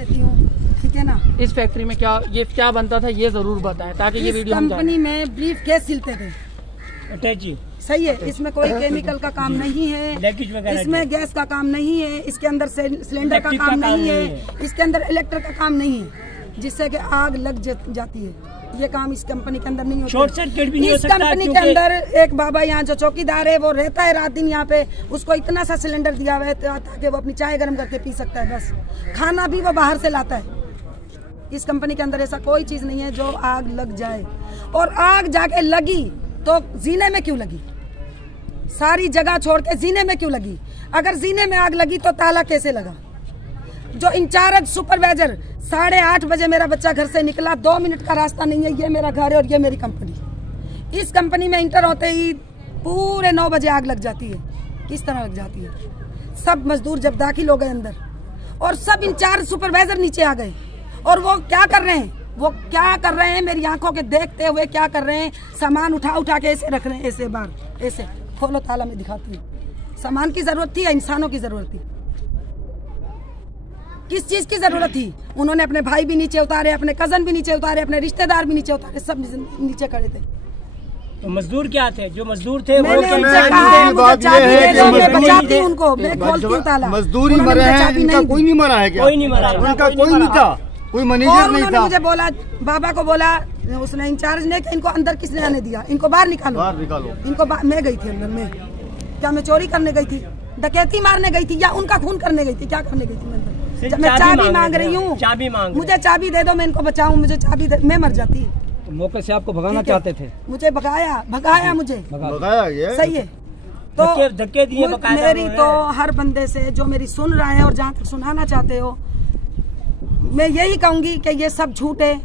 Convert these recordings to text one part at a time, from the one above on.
देती हूँ, ठीक है ना। इस फैक्ट्री में क्या बनता था ये जरूर बताएं ताकि ये वीडियो हम कंपनी में ब्रीफ केस सिलते थे, अटैची। सही है। इसमें कोई केमिकल का काम नहीं है, इसमें गैस का काम नहीं है, इसके अंदर सिलेंडर का काम नहीं है, इसके अंदर इलेक्ट्रिक का काम नहीं है, जिससे कि आग लग जाती है। ये काम इस कंपनी के अंदर नहीं होता। शॉर्ट सर्किट भी नहीं हो सकता। इस कंपनी के अंदर एक बाबा यहाँ जो चौकीदार है वो रहता है रात दिन यहाँ पे, उसको इतना सा सिलेंडर दिया हुआ है ताकि वो अपनी चाय गर्म करके पी सकता है, बस। खाना भी वो बाहर से लाता है। इस कंपनी के अंदर ऐसा कोई चीज नहीं है जो आग लग जाए। और आग जाके लगी तो जीने में क्यों लगी? सारी जगह छोड़ के जीने में क्यों लगी? अगर जीने में आग लगी तो ताला कैसे लगा? जो इंचार्ज सुपरवाइजर 8:30 बजे मेरा बच्चा घर से निकला, 2 मिनट का रास्ता नहीं है, ये मेरा घर है और ये मेरी कंपनी। इस कंपनी में इंटर होते ही पूरे 9 बजे आग लग जाती है। किस तरह लग जाती है? सब मजदूर जब दाखिल हो गए अंदर और सब इंचार्ज सुपरवाइजर नीचे आ गए, और वो क्या कर रहे हैं? वो क्या कर रहे हैं मेरी आंखों के देखते हुए? क्या कर रहे हैं? सामान उठा के ऐसे रख रहे हैं, ऐसे बाहर, ऐसे खोलो ताला में दिखाती हूँ। सामान की जरूरत थी या इंसानों की जरूरत थी? किस चीज की जरूरत थी? उन्होंने अपने भाई भी नीचे उतारे, अपने कजन भी नीचे उतारे, अपने रिश्तेदार भी नीचे उतारे, सब नीचे खड़े थे। तो मजदूर क्या थे? जो मजदूर थे मैंने उनसे कहा मुझे चाबी दे दो, मैं बचाती हूँ उनको, मैं खोलती हूँ ताला। मजदूर ही मरे हैं, इनका कोई नहीं मरा है क्या? कोई नहीं मरा, उनका कोई नहीं था, कोई मैनेजर नहीं उन्होंने था। मुझे बोला, बाबा को बोला उसने इंचार्ज ने कि इनको अंदर किसने आने दिया, इनको बाहर निकालो, बाहर निकालो। इनको मैं गई थी अंदर में, क्या मैं चोरी करने गई थी, डकैती मारने गई थी, या उनका खून करने गई थी? क्या करने गई थी मैं अंदर? जब मैं चाबी मांग रही हूँ, मुझे चाबी दे दो, मैं इनको बचाऊं, मुझे चाबी दे, मैं मर जाती। तो मौके से आपको भगाना चाहते थे? मुझे भगाया मुझे भगाया। सही है। तो धक्के दिए मेरी तो हर बंदे से जो मेरी सुन रहा है और जहाँ तक सुनाना चाहते हो, मैं यही कहूंगी कि ये सब झूठ है,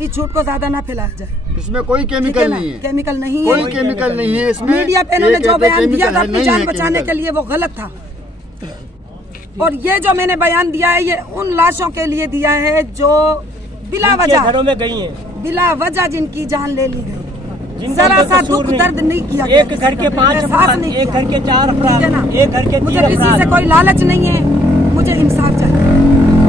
इस झूठ को ज्यादा ना फैलाया जाए। इसमें कोई केमिकल नहीं है, केमिकल नहीं है, कोई केमिकल नहीं है इसमें। मीडिया पे इन्होंने जो बयान दिया था अपनी जान बचाने के लिए वो गलत था, और ये जो मैंने बयान दिया है ये उन लाशों के लिए दिया है जो बिला वजह घरों में गई हैं, बिला वजह जिनकी जान ले ली गई, जरा सा दुख दर्द नहीं किया। एक घर के 5 अफराद, एक घर के 4 अफराद, एक घर के 3 मुझे किसी से कोई लालच नहीं है, मुझे इंसाफ चाहिए,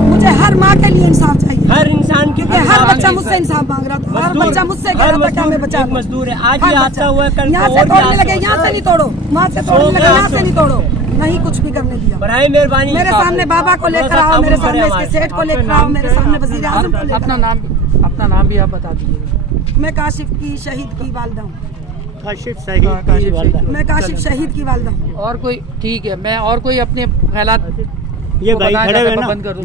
मुझे हर माँ के लिए इंसाफ चाहिए, हर इंसान के। हर बच्चा मुझसे इंसाफ मांग रहा था, हर बच्चा मुझसे कह रहा था क्या मैं बचा मजदूर है। आज ही आता हुआ, कल यहाँ से तोड़ने लगे, यहाँ से नहीं तोड़ो, वहाँ से तोड़ने लगे, यहाँ से नहीं तोड़ो, नहीं कुछ भी करने दिया। बराए मेहरबानी मेरे सामने बाबा को लेकर आओ, मेरे सामने इसके सेठ को लेकर आओ, मेरे सामने वजीर आजम को लेकर। अपना नाम भी आप बता दीजिए। मैं काशिफ की शहीद की वालदा हूँ। काशिफ शहीद, मैं काशिफ शहीद की वालदा हूँ। और कोई ठीक है, मैं और कोई अपने ख्यालात ये भाई खड़े हुए ना बंद कर दूं।